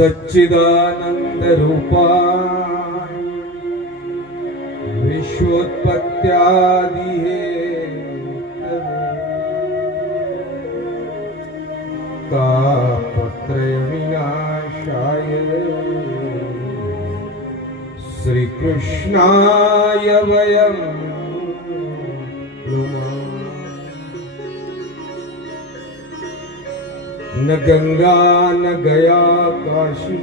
सच्चिदानंद रूपाय विश्वोत्पत्त्यादि Hathaway तापत्रय विनाशाय श्री कृष्णाय वयं नमः। न गंगा न गया काशी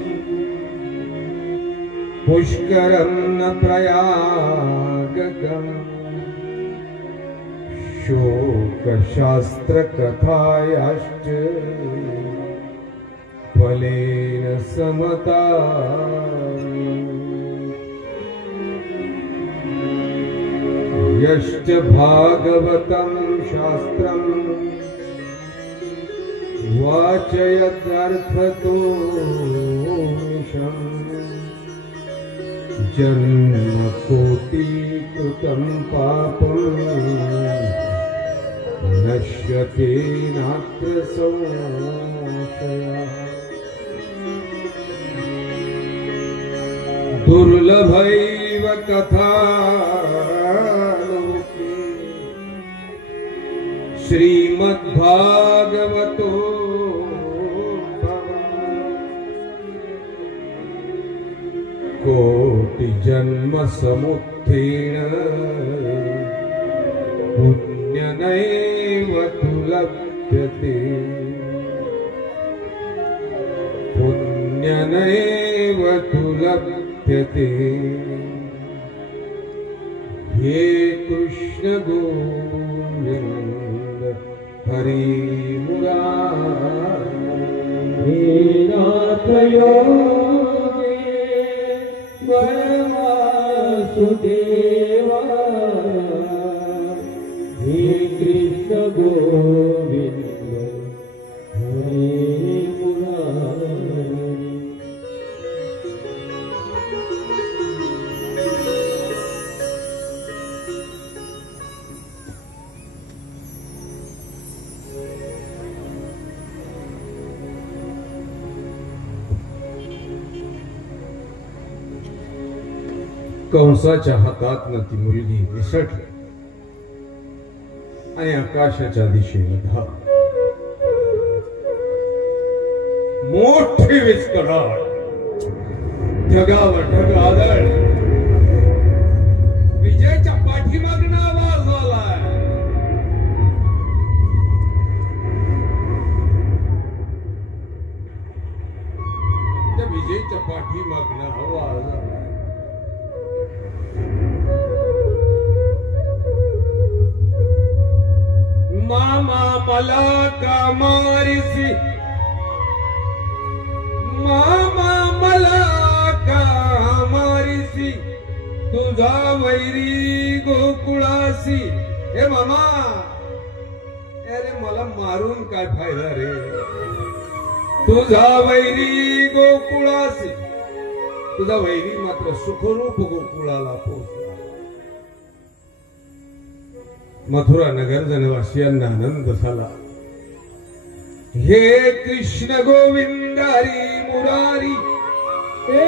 पुष्करम न प्रयागगम शोक शास्त्र कथायाश्च फलेन समता यश्च भागवतं शास्त्रम् वाचयत्यर्थतो जन्म कोटि कृतं पापं नश्यते नात्र संशयः। दुर्लभैव कथालोके श्रीमद्भागवतो कोटि जन्म समुत्थेन पुण्यनैव तु लभ्यते पुण्यनैव तु लभ्यते। हे कृष्ण गोविंद हरि मुरारी हे नाथ वासुदेवा हे कृष्ण गोविंद हरे मुरारी। कंसाच्या हातातनं ती मुलगी निसटली आणि आकाशाच्या दिशेने धाव मोठी विस्कटाट ढगावर ढग आदळ विजयच्या पाठीमागनं आवाज आलाय। त्या विजयच्या पाठीमागनं आवाज आलाय। मामा मला का मारिसी मामा मला का मारिसी तुझा वैरी गोकुळासी। हे मामा अरे मला मारून काय फायदा रे तुझा वैरी गोकुळासी। तुझा वैरी मात्र सुखरूप गोकुळाला पोहोचला। मथुरा नगर जनवासियांना आनंद झाला। हे कृष्ण गोविंद हरी मुरारी हे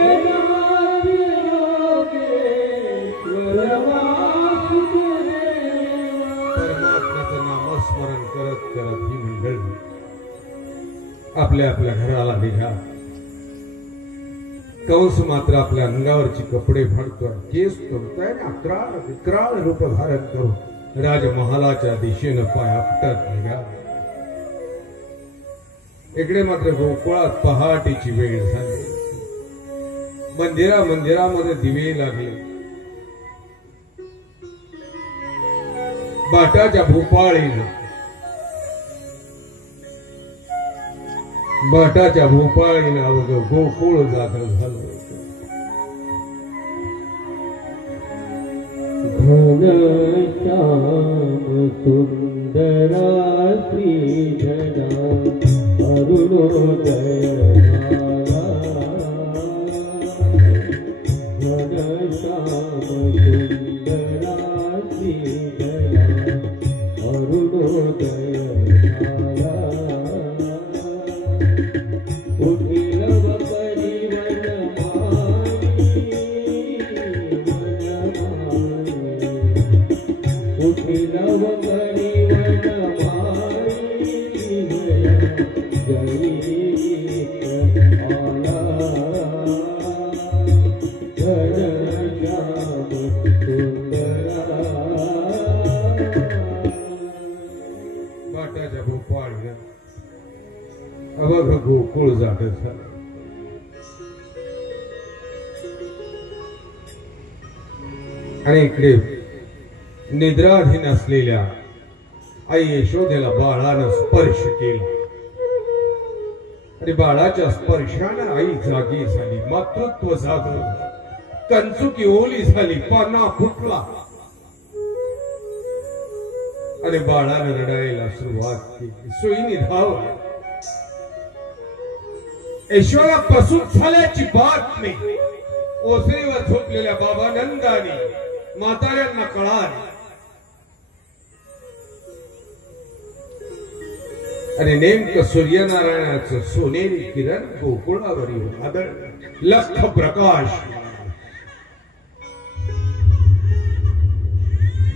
परमात्म्याचं नामस्मरण करत करत ही मंडळी आपल्या आपल्या घराला निघा। कंस मात्र आपल्या अंगावरची कपडे फाडतोय, केस तोडतोय, अकराळ विक्राळ रूप धारण करून राजमहालाच्या दिशेनं पाय आपटत निघा। इकडे मात्र गोकुळात पहाटेची वेळ झाली। मंदिरामध्ये दिवे लागले। बाटाच्या भोपाळीनं अवघं गोकुळ जागर झालं. घनश्याम सुंदरा श्रीधरा अरुणोदय झाला. घनश्याम सुंदरा श्रीधरा अरुणोदय झाला. उठिल परिवन उठिलव परिवन गीत आला. घनश्याम सुंदरा. बाटाच्या भोपाळीनं अवघं गोकुळ जागर झालं. आणि इकडे निद्राधीन असलेल्या आई यशोदेला बाळानं स्पर्श केला आणि बाळाच्या स्पर्शानं आई जागी झाली. मातृत्व जागलं. कंचुकी ओली झाली. पाना फुटला आणि बाळानं रडायला सुरुवात केली. सुईनी धावला. यशोदा प्रसूत झाल्याची बातमी ओसरीवर झोपलेल्या बाबा नंदानी म्हाताऱ्यांना कळाली. आणि नेमकं सूर्यनारायणाचं सोनेरी किरण गोकुळावर येऊन आदळलं. लख प्रकाश.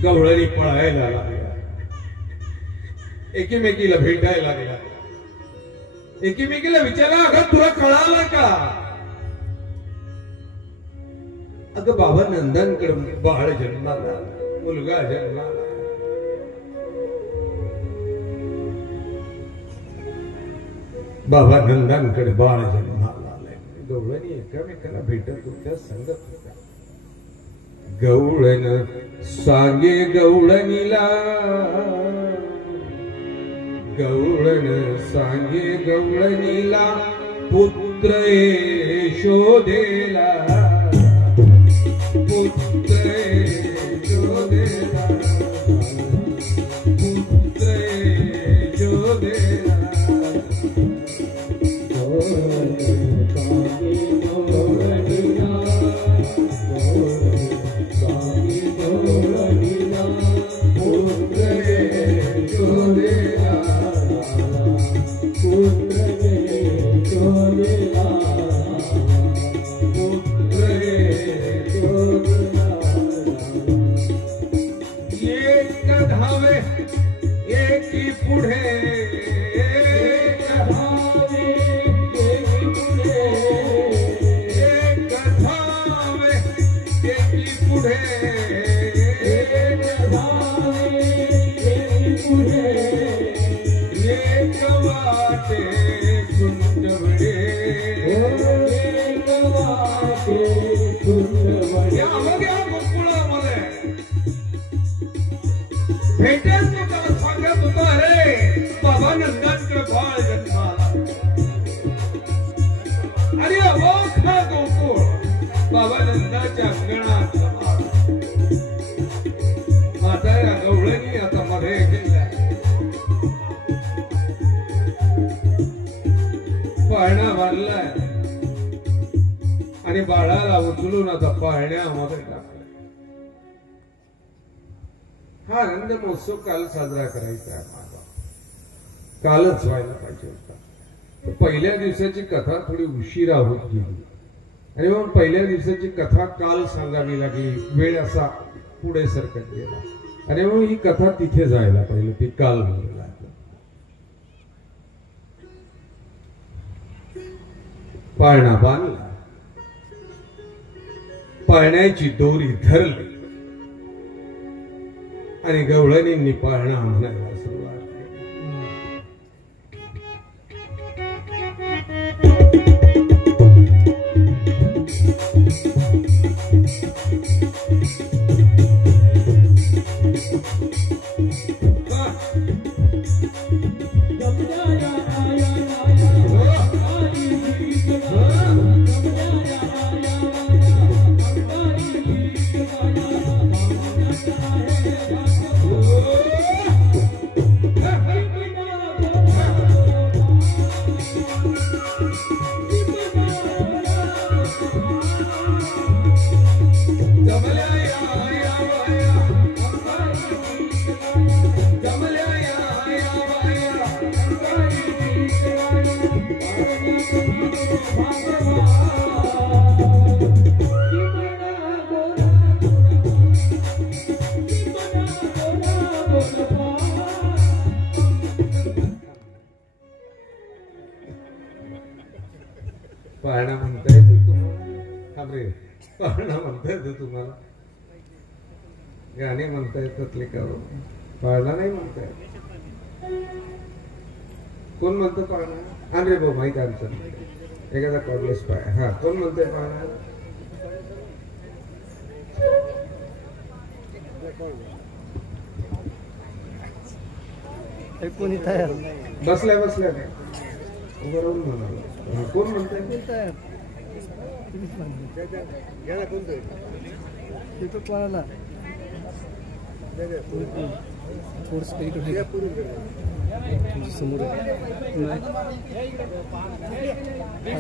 गवळणी पळायला लागल्या. एकीमेकीला भेटायला लागल्या. एकीमेकीला विचारला, अगं तुला कळालं का? अगं बाबा नंदांकडे बाळ जन्माला, मुलगा जन्माला. बाबा नंदांकडे बाळ जन्माला आलाय. गवळणी एकामेकाला भेटत होत्या, सांगत होत्या. गवळण सांगे गवळणीला, गवळण सांगे गवळणीला, पुत्र यशोदेला, पुत्र यशोदेला, पुत्र यशोदेला. आणि बाळाला उचलून आता पाळण्यामध्ये टाकलं. हा आनंद महोत्सव काल साजरा करायचा आहे माझा. कालच व्हायला पाहिजे होता. पहिल्या दिवसाची कथा थोडी उशिरा होत गेली आणि मग पहिल्या दिवसाची कथा काल सांगावी लागली. वेळ असा पुढे सरकत गेला आणि मग ही कथा तिथे जायला पाहिजे. ती काल म्हणून पाळणा बांधला. पाळण्याची दोरी धरली आणि गवळणींनी पाळणा म्हणायला सुरुवात केली. पाळणा म्हणता येतं तुम्हाला? हा रे पाळणा म्हणता येतं तुम्हाला? गाणे म्हणता येतातले का? पाळणा नाही म्हणता येत. कोण म्हणतं पाळणा? अरे भाऊ माहिती आमचं एखादा कॉर्डलेस पाय. हा कोण म्हणतंय पाळणा? कोणी तयार बसल्या बसल्या नाही उभं राहून म्हणाला. कोण म्हणतंय? कोणाला समोर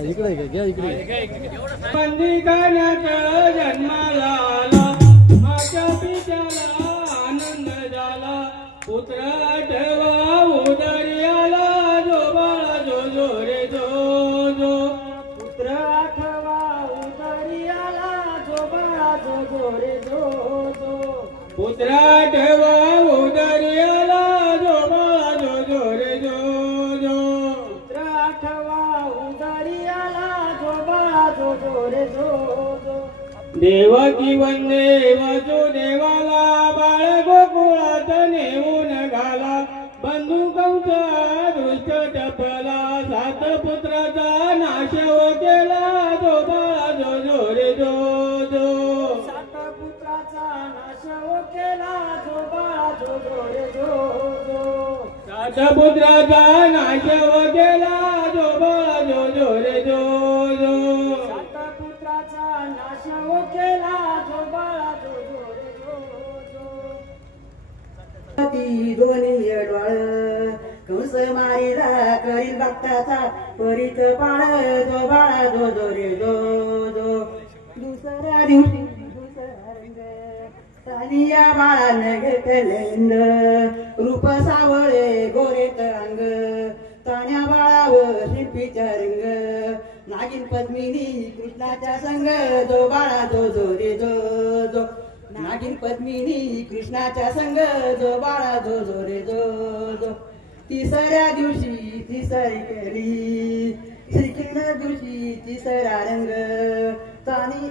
इकडे आहे का? घ्या इकडे. बंदी करण्यात जन्माला आला, माझ्या पित्याला आनंद झाला. पुत्र ठेवा उदरी आला, जो बाळा जो जो रे जो जो. पुत्र ठेवा उदरी आला, जो बाळा जो जो रे जो जो. पुत्र ठेवा उदरी आला, जो बाळा जो जो रे जो जो. पुत्र ठेवा उदरी आला, जो बाळा जो जो रे जो जो. देवकी वंदे वसुदेवाला, बाळ गोकुळात नेऊन घाला. बंधू कंस दुष्ट टपला, सात पुत्राचा नाश केला, जो बाळा जो जो रे जो जो. सात पुत्राचा नाश केला, जो बाळा जो जो रे जो जो. सात पुत्राचा नाश केला, जो बाळा जो जो रे जो जो. सात पुत्राचा नाश केला, जो बाळा जो जो रे जो जो. ती दोन्ही डोळ कंस मारिला करील भक्ताचा परीत पाळ, जो बाळा जो जो रे जो जो. दुसऱ्या दिवशी दुसरा रंग तानिया बाळानं घेतलेंद, रूप सावळे गोरेत अंग. ताण्या बाळावर शिल्पीचा रंग, नागिन पद्मिनी कृष्णाच्या संग, जो बाळा जो जो रे जो जो. नागिन पद्मिनी कृष्णाच्या संग, जो बाळा जो जो रे जो जो. तिसऱ्या दिवशी तिसरी केली, श्रीकृष्ण दिवशी तिसरा रंग. तानी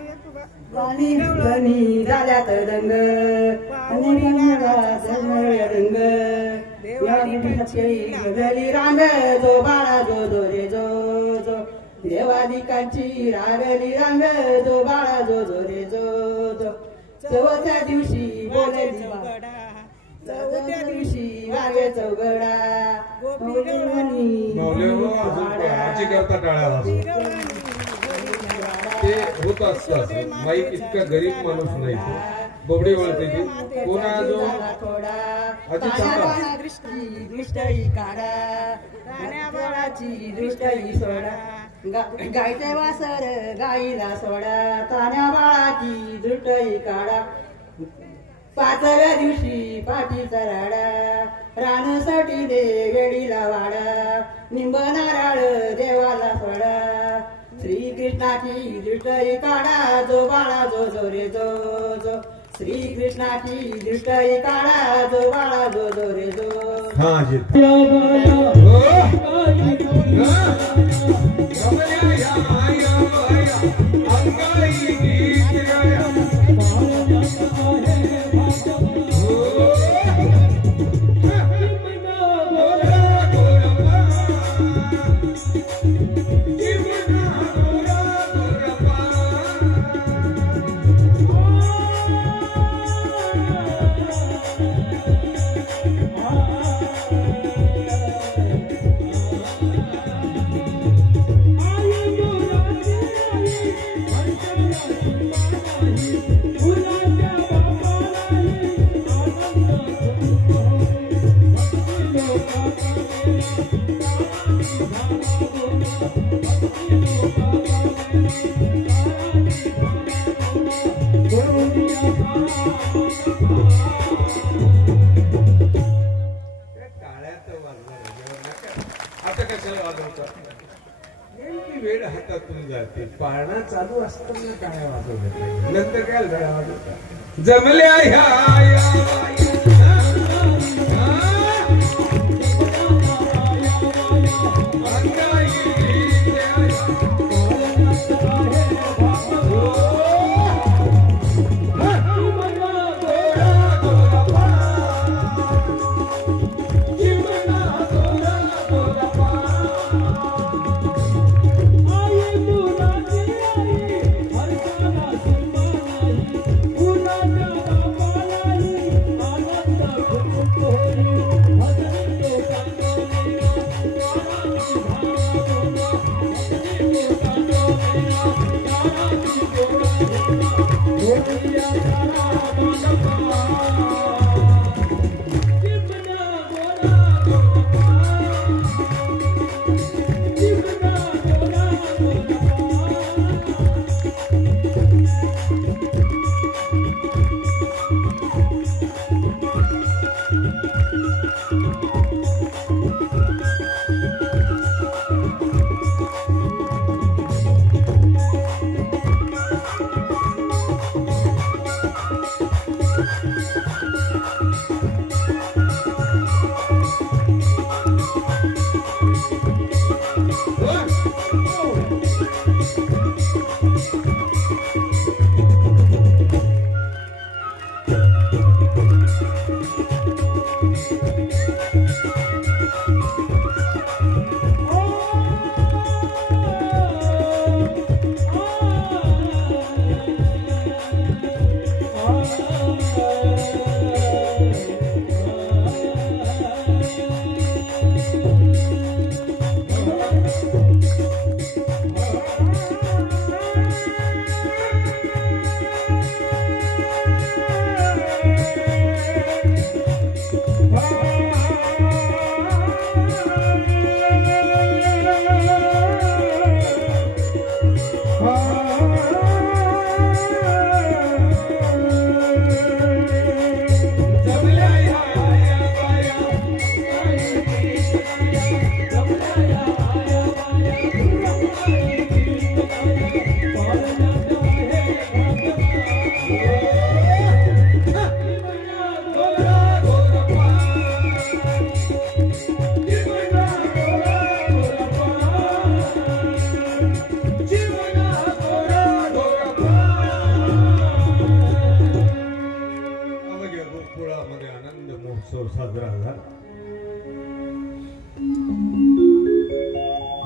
वाणी रणी झाल्यात रंग, रंग. या दिवशी रांग, जो बाळा जो जो रे जो जो. देवादिकांची रागली रांग, जो बाळा जो जो रे जो जो. चौथ्या दिवशी बोलली बाबा, चौथ्या दिवशी वागे चौघडा. आजी करता टाळा ते होत असतं. माईक इतका गरीब माणूस नाही तो. बोबडी वळते ती. कोण आहे जो? आजी सांगा. दृष्टी दृष्टी काढा, राण्या बाळाची दृष्टी सोडा. गायचे वासर गाईला सोडा, ताण्या बाळाची दृष्टी काढा. पाचव्या दिवशी पाठीचा राडा, रानसाठी दे वेडीला वाडा. निंब नारळ देवाला सोडा, श्रीकृष्णाची दृष्टी काढा, जो बाळा जो जो रे जो जो. श्रीकृष्णाची दृष्टी काढा, जो बाळा जो जो रे जो. हा आजी वेळ हातातून जाते. पाळणा चालू असताना काय वाजवलं नंतर काय झाडा वाजवता जमल्या ह्या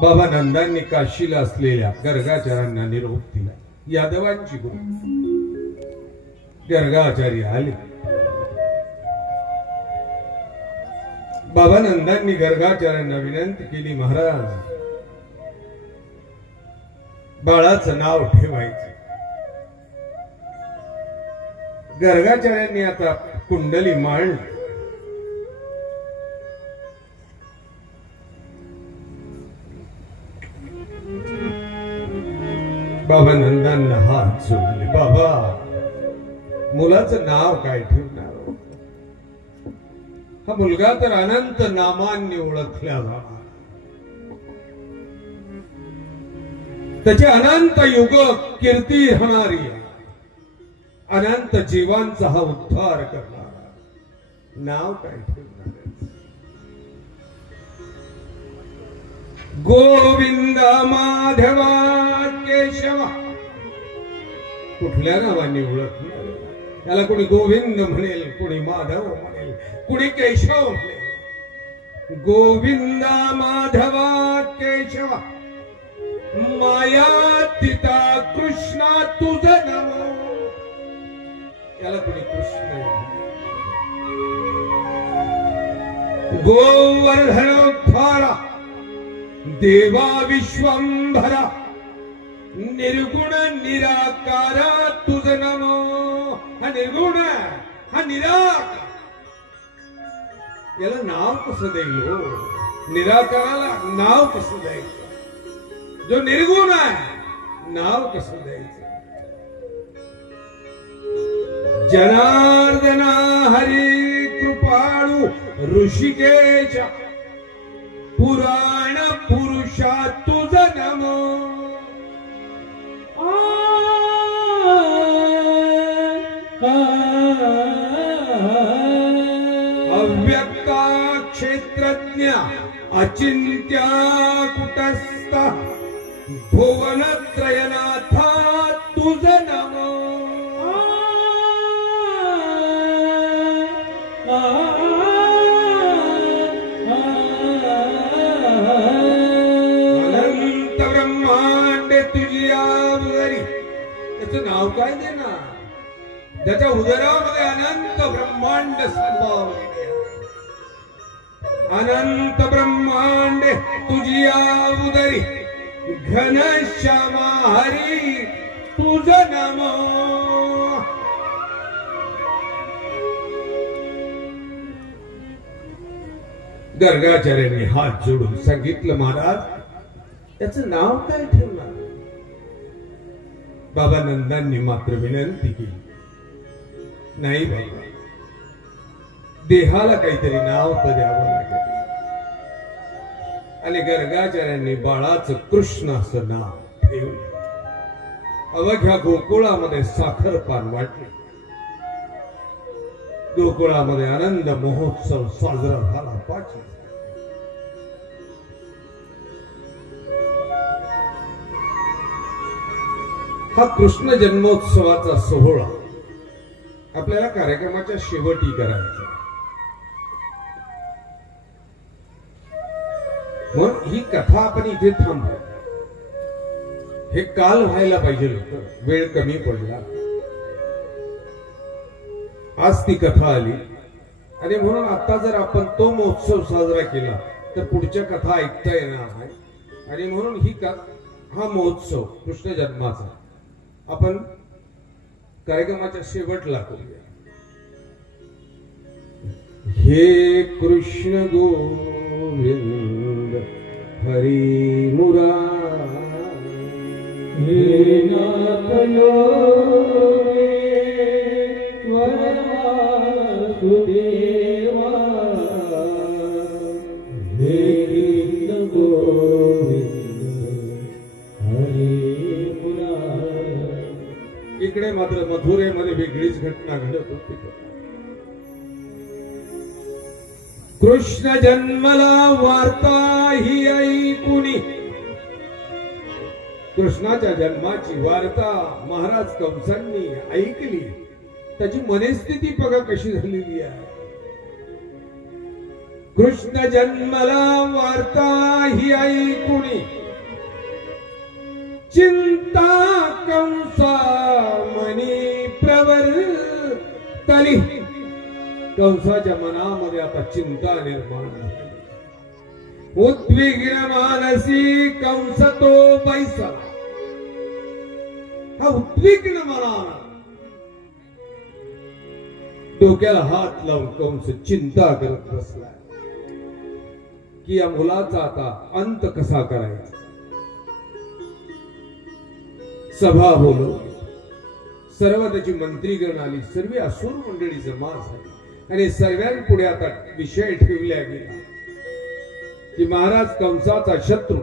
बाबा नंदांनी काशीला असलेल्या गर्गाचार्यांना निरोप दिला. यादवांची गुरु गर्गाचार्य आले. बाबा नंदांनी गर्गाचार्यांना विनंती केली, महाराज बाळाचं नाव ठेवायचं. गर्गाचार्यांनी आता कुंडली मांडली. बाबा नंदांना हात जोडले. बाबा मुलाचं नाव काय ठेवणार? हा मुलगा तर अनंत नामांनी ओळखल्या जाणार. त्याची अनंत युग कीर्ती होणारी, अनंत जीवांचा हा उद्धार करणारा. नाव काय ठेवणार? गोविंद माधवा केशव. कुठल्या नावाने ओळखणार? त्याला कोणी गोविंद म्हणेल, कोणी माधव म्हणेल, कोणी केशव म्हणेल. गोविंद माधवा केशव मायातीता कृष्णा तुझं नाव. त्याला कोणी कृष्ण म्हणेल. गोवर्धन फारा देवा विश्वंभरा निर्गुण निराकारा तुझं नाम. हा निर्गुण, हा निराकार. याला नाव कसं देईल हो? निराकाराला नाव कसं द्यायचं? जो निर्गुण आहे नाव कसं द्यायचं? जनार्दना हरी कृपाळू ऋषिकेश पुराण पुरुषा तुझं नमो. अव्यक्ता क्षेत्रज्ञ अचिंत्या कुटस्थ भुवनत्रयनाथा तुझ नमो अनंत ब्रह्मांड तुझी आवरी. त्याचं नाव काय देणार? त्याच्या उदरामध्ये अनंत ब्रह्मांड साधवावलेले आहे. अनंत ब्रह्मांड तुझी उदरी घनश्यामा हरी तुझ नमो. गर्गाचार्यांनी हात जोडून सांगितलं, महाराज याचं नाव काय ठेवणार? बाबा नंदांनी मात्र विनंती केली, नाही बाबा, देहाला काहीतरी नाव तर द्यावं लागेल. आणि गर्गाचार्यांनी बाळाचं कृष्ण असं नाव ठेवलं. अवघ्या गोकुळामध्ये साखर पान वाटले. गोकुळामध्ये आनंद महोत्सव साजरा झाला. पाच हा कृष्ण जन्मोत्सवाचा सोहळा आपल्याला कार्यक्रमाच्या शेवटी करायचा. म्हणून ही कथा आपण इथे थांबू. हे काल व्हायला पाहिजे होतं, वेळ कमी पडला. आज ती कथा आली आणि म्हणून आता जर आपण तो महोत्सव साजरा केला तर पुढच्या कथा ऐकता येणार नाही. आणि म्हणून हा महोत्सव कृष्ण जन्माचा आपण कार्यक्रमाच्या शेवटला करूया. हे कृष्ण गोविंद हरी मुरारी, हे नाथ योगे वासुदेवा, हे कृष्ण गोविंद हरी मुरारी. इकडे मात्र मथुरेमध्ये वेगळीच घटना घडत होती. कृष्ण जन्मला वार्ता ही ऐकुनी, कृष्णाच्या जन्माची वार्ता महाराज कंसांनी ऐकली. त्याची मनस्थिती बघा कशी झालेली आहे. कृष्ण जन्मला वार्ता ही ऐकुनी, चिंता कंसा मनी प्रवर्तली. कंसाच्या मनामध्ये आता चिंता निर्माण झाली. उद्विग्न मानसी कंस तो बैसा. हा उद्विग्न मनानं डोक्याला हात लावून कंस चिंता करत बसला की या मुलाचा आता अंत कसा करायचा. सभा बोलवली, सर्व त्याची मंत्रीगण आली, सर्व असुर मंडळी जमा झाली आणि सर्वांपुढे आता विषय ठेवला गेला की महाराज कंसाचा शत्रू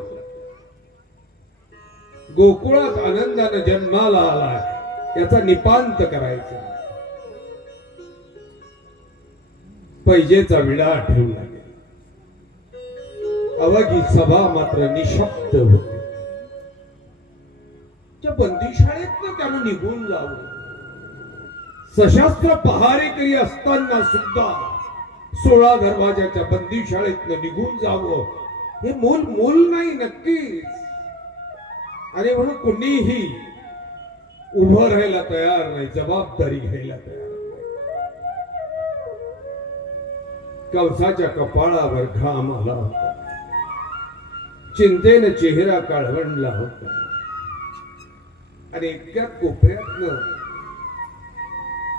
गोकुळात आनंदाने जन्माला आला, याचा निपांत करायचा. पैजेचा विडा ठेवला गेला. अवघी सभा मात्र निशब्द होती. त्या बंदीशाळेतनं त्यानं निघून जावं. सशस्त्र पहारेकरी असताना सुद्धा 16 दरवाजाच्या बंदीशाळेतनं निघून जावं हे मूल नाही नक्कीच. आणि म्हणून कोणीही उभं राहायला तयार नाही, जबाबदारी घ्यायला तयार नाही. कंसाच्या कपाळावर घाम आला होता, चिंतेने चेहरा काळवंडला होता. आणि इतक्या कोपऱ्यातनं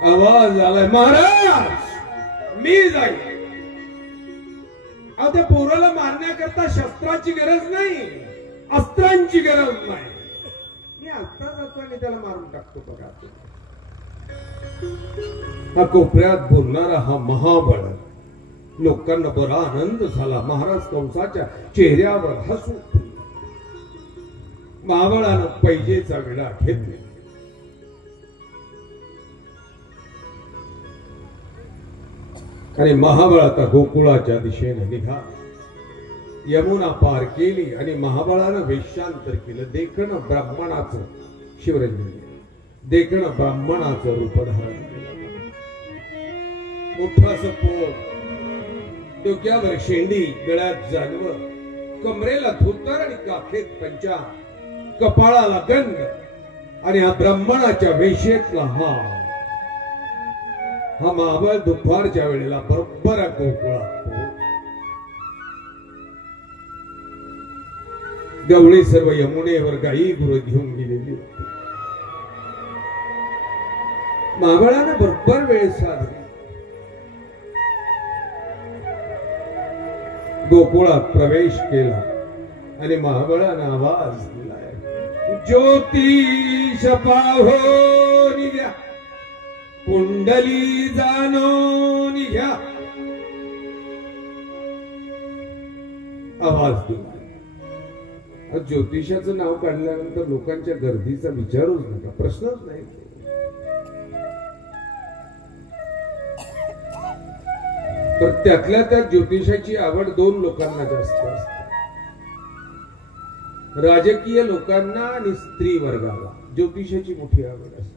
आवाज आलाय, महाराज मी जाईल. अहो त्या पोराला मारण्याकरता शस्त्राची गरज नाही, अस्त्रांची गरज नाही. मी आता जातो आणि त्याला मारून टाकतो. बघा हा कोपऱ्यात बोलणारा हा महाबळ. लोकांना बरा आनंद झाला. महाराज कंसाच्या चेहऱ्यावर हसू. महाबळानं पैजेचा विडा घेतला. आणि महाबळ आता गोकुळाच्या दिशेने निघा. यमुना पार केली आणि महाबळानं वेशांतर केलं. देखणं ब्राह्मणाचं शिवरंजन देखणं ब्राह्मणाचं रूप धारण केलं. मोठं असं पोट, डोक्यावर शेंडी, गळ्यात जानव, कमरेला धोतर आणि काखेत पंचा, कपाळाला गंध आणि हा ब्राह्मणाच्या वेशेतला हा महाबळ दुपारच्या वेळेला बरोबर गोकुळात. गवळी सर्व यमुनेवर गायी गुरं घेऊन गेलेली होती. महाबळानं बरोबर वेळ साधली. गोकुळात प्रवेश केला आणि महाबळानं आवाज दिलाय, ज्योतिष पाहो निघ्या, कुंडली जाणो निघ्या. आवाज दिला. ज्योतिषाचं नाव काढल्यानंतर लोकांच्या गर्दीचा विचारूच नका, प्रश्नच नाही. तर त्यातल्या त्या ज्योतिषाची आवड दोन लोकांना जास्त असते, राजकीय लोकांना आणि स्त्री वर्गाला ज्योतिषाची मोठी आवड असते.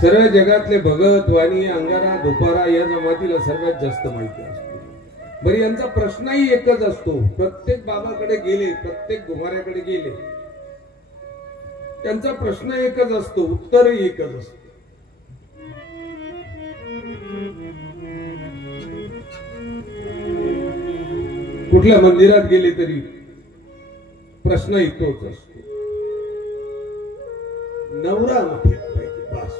सर्व जगातले भगत, वाणी, अंगारा, दुपारा या जमातीला सर्वात जास्त माहिती असते. बरी यांचा प्रश्नही एकच असतो. प्रत्येक बाबाकडे गेले, प्रत्येक गुमाऱ्याकडे गेले, त्यांचा प्रश्न एकच असतो, उत्तरही एकच असतं. कुठल्या मंदिरात गेले तरी प्रश्न तोच असतो, नवरा मोठे पाहिजे बस.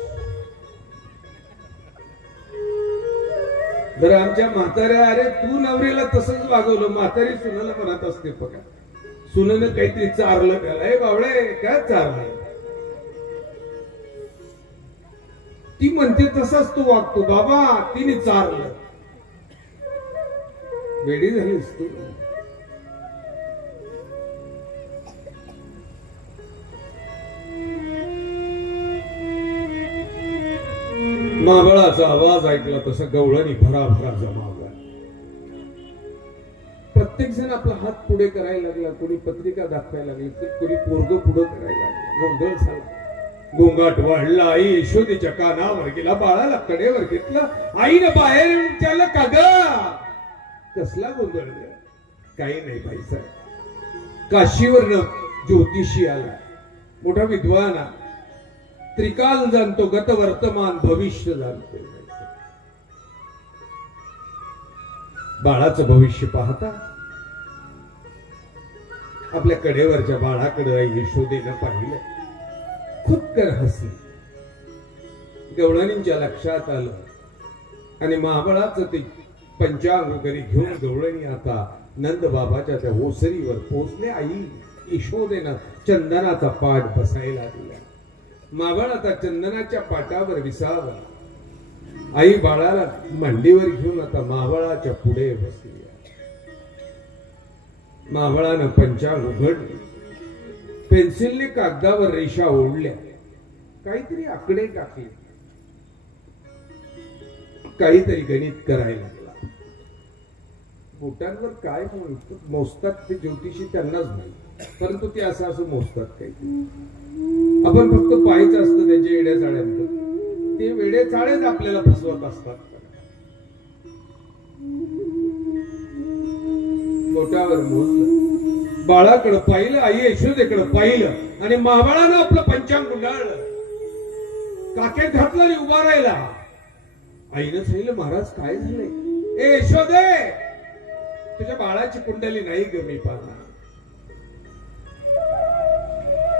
जर आमच्या म्हाताऱ्या, अरे तू नवरीला तसंच वागवलं, म्हातारी सुनाला म्हणत असते बघा, सुनेनं काहीतरी चारलं त्याला, हे बावळे काय चारलं, ती म्हणते तसाच तू वागतो, बाबा तिने चारलं. वेडी झालीस तू. महाबळाचा आवाज ऐकला तसा गवळणी भराभरा जमावला. प्रत्येक जण आपला हात पुढे करायला लागला, कोणी पत्रिका दाखवायला लागली, कोणी पोरग पुढे करायला लागले. गोंधळ झाला, गोंगाट वाढला. आई यशोदेच्या कानावर गेला, बाळाला कडेवर घेतलं, आईनं बाहेर विचारलं, का ग कसला गोंधळ? काही नाही बाईसाहेब, काशीवरनं ज्योतिषी आला, मोठा विद्वान, त्रिकाल जाणतो, गत वर्तमान भविष्य जाणतो. बाळाचं भविष्य पाहता आपल्या कडेवरच्या बाळाकडे यशोदेनं पाहिलं, खुदकर हसली. गवळणींच्या लक्षात आलं आणि महाबळाचं ते पंचांग वगैरे घेऊन गवळणी आता नंद बाबाच्या त्या ओसरीवर पोहोचले. आई यशोदेनं चंदनाचा पाठ बसायला दिला. महाबळ आता चंदनाच्या पाटावर विसावला. आई बाळाला मांडीवर घेऊन आता महाबळाच्या पुढे बसली. महाबळानं पंचांग उघडले, पेन्सिलने कागदावर रेषा ओढल्या, काहीतरी आकडे टाकले, काहीतरी गणित करायला लागला. बोटांवर काय मोजतात ते ज्योतिषी त्यांनाच नाही, परंतु ते असं असं मोजतात काही. आपण फक्त पाहायचं असतं त्यांच्या वेड्या चाळ्यांत, ते वेडे चाळेच आपल्याला फसवत असतात. बोटावर मोजलं, बाळाकडे पाहिलं, आई यशोदेकडे पाहिलं आणि महाबळानं आपलं पंचांग गुंडाळलं, काकेत घातलं आणि उभा राहिला. आईनं सांगितलं, महाराज काय झालंय? ए यशोदे, तुझ्या बाळाची कुंडली नाही ग मी पाहणार.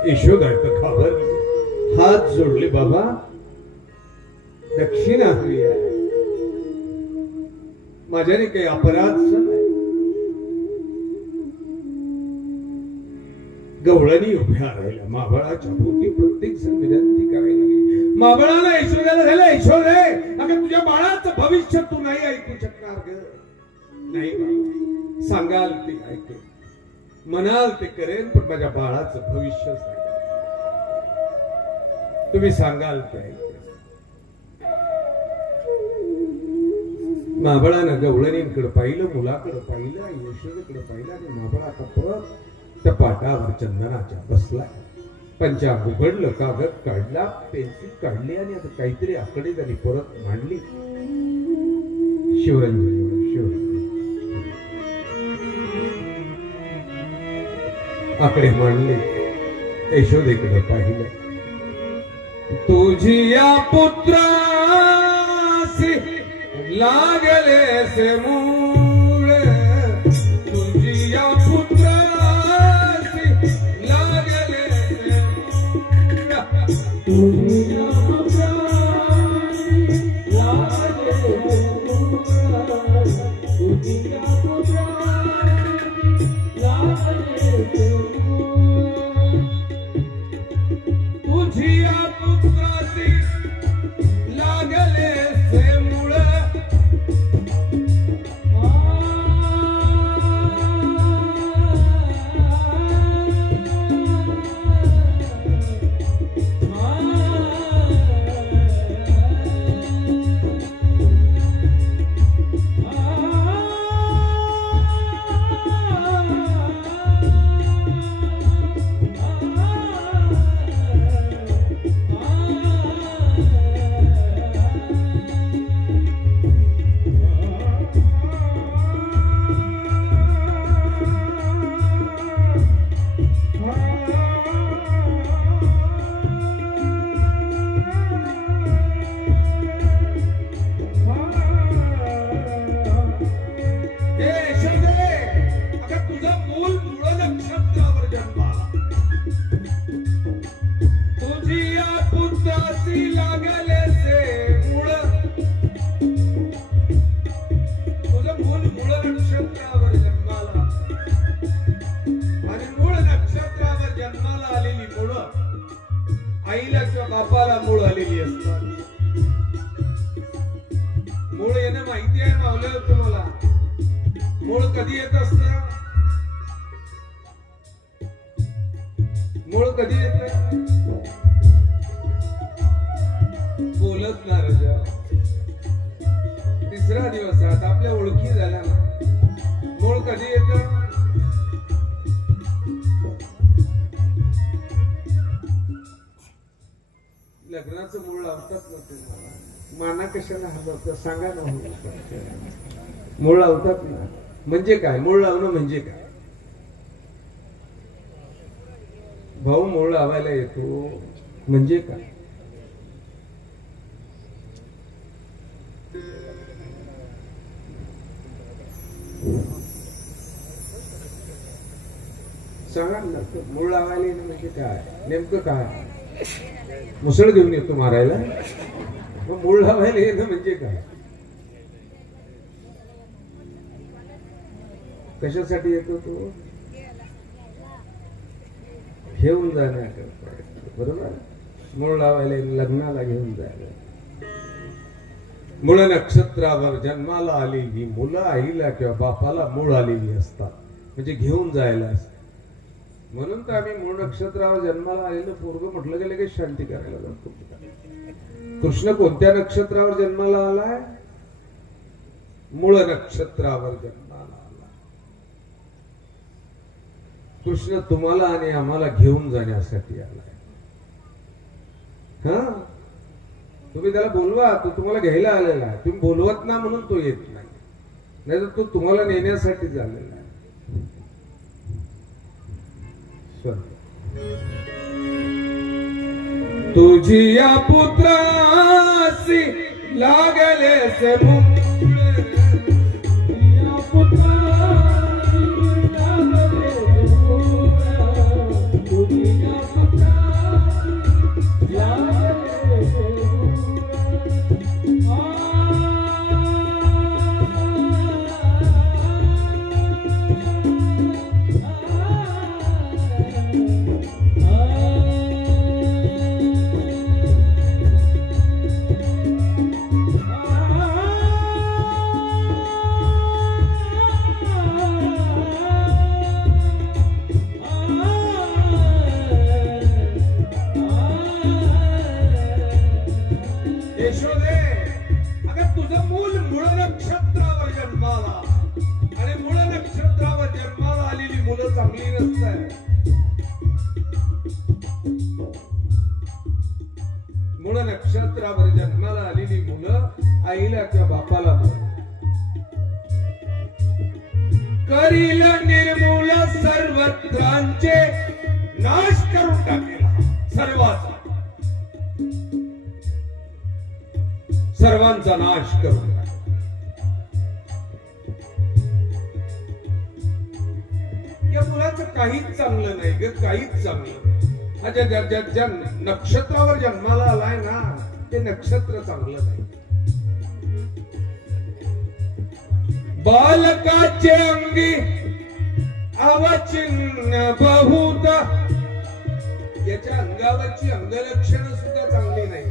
यशोदा घाबरली, हात जोडले, बाबा दक्षिणा हवी आहे, माझ्याने काही अपराध नाही. गवळणी उभ्या राहिल्या, महाबळाच्या भोवती प्रत्येक जण विनंती करायला लागली. महाबळाला यशोदेला झालं, यशोदे अगं तुझ्या बाळाचं भविष्य तू नाही ऐकू शकणार ग. नाही बाबा, सांगाल ते ऐकेन, म्हणाल ते करेन, पण माझ्या बाळाचं भविष्य सांगा. तुम्ही सांगाल काय? महाबळानं गवळणींकडे पाहिलं, मुलाकडे पाहिलं, यशोदेकडे पाहिलं आणि महाबळ आता परत त्या पाटावर चंदनाच्या बसलाय. पंचांग उघडलं, कागद काढला, पेन्सिल काढली आणि आता काहीतरी आकडे झाली परत मांडली. शिवरंजन शिवरंजन आकडे मांडले. यशोदेकडे पाहिलं. तुझी या पुत्रासी लागले से मूळ, तुझी या पुत्रासी लागले से मूळ, तुझी या पुत्रासी लागले से मूळ, तुझी या पुत्रासी लागले से मूळ, तुझी या पुत्रासी लागले से मूळ. आईला किंवा बापाला मूळ आलेली असतात. मूळ येणं माहिती आहे मावलं तुम्हाला. मूळ कधी येत असत? मूळ कधी येत? बोलत ना राजा. तिसऱ्या दिवसात आपल्या ओळखी झाल्या ना. मूळ कधी येत? लग्नाचं मूळ लावतात ना तुम्हाला. माना कशाला हलवतात सांगा ना. मूळ लावतात ना. म्हणजे काय? मूळ लावणं म्हणजे काय? भाऊ मूळ लावायला येतो म्हणजे काय? सांगा ना. मूळ लावायला येणं म्हणजे काय? नेमकं काय? मुसळ घेऊन येतो मारायला? मग मूळ लावायला येणं म्हणजे काय? कशासाठी येतो तो? घेऊन जाण्याकरता. बरोबर. मूळ लावायला लग्नाला घेऊन जायला. मूळ नक्षत्रावर जन्माला आलेली मुलं आईला किंवा बापाला मूळ आलेली असतात. म्हणजे घेऊन जायला असतात. म्हणून तर आम्ही मूळ नक्षत्रावर जन्माला आलेलं पोरग म्हटलं गेलं की शांती करायला जातो. कृष्ण कोणत्या नक्षत्रावर जन्माला आलाय? मूळ नक्षत्रावर जन्माला आला. कृष्ण तुम्हाला आणि आम्हाला घेऊन जाण्यासाठी आलाय. हा, तुम्ही त्याला बोलवा. तो तुम्हाला घ्यायला आलेला आहे. तुम्ही बोलवत ना म्हणून तो येत नाही. नाहीतर तो तुम्हाला नेण्यासाठी झालेला आहे. तुझी या पुत्रासी लागले से मूळ, या पुत्रासी लागले से मूळ, तुझी या पुत्रासी लागले से मूळ. यशोदे, अगं तुझं मूळ नक्षत्रावर जन्माला, आणि मूळ नक्षत्रावर जन्माला आलेली मुलं चांगली नसतात. मूळ नक्षत्रावर जन्माला आलेली मुलं आईला किंवा बापाला करील निर्मूल सर्वत्रांचे नाश करून टाकेला, सर्वांचा नाश करून टाकेला. या मुलाचं काहीच चांगलं नाही ग, काहीच चांगलं नाही. ज्या नक्षत्रावर जन्माला आलाय ना, ते नक्षत्र चांगलं नाही. बालकाचे अंगी अवचिन्न बहुत, याच्या अंगावरची अंगलक्षण सुद्धा चांगली नाही.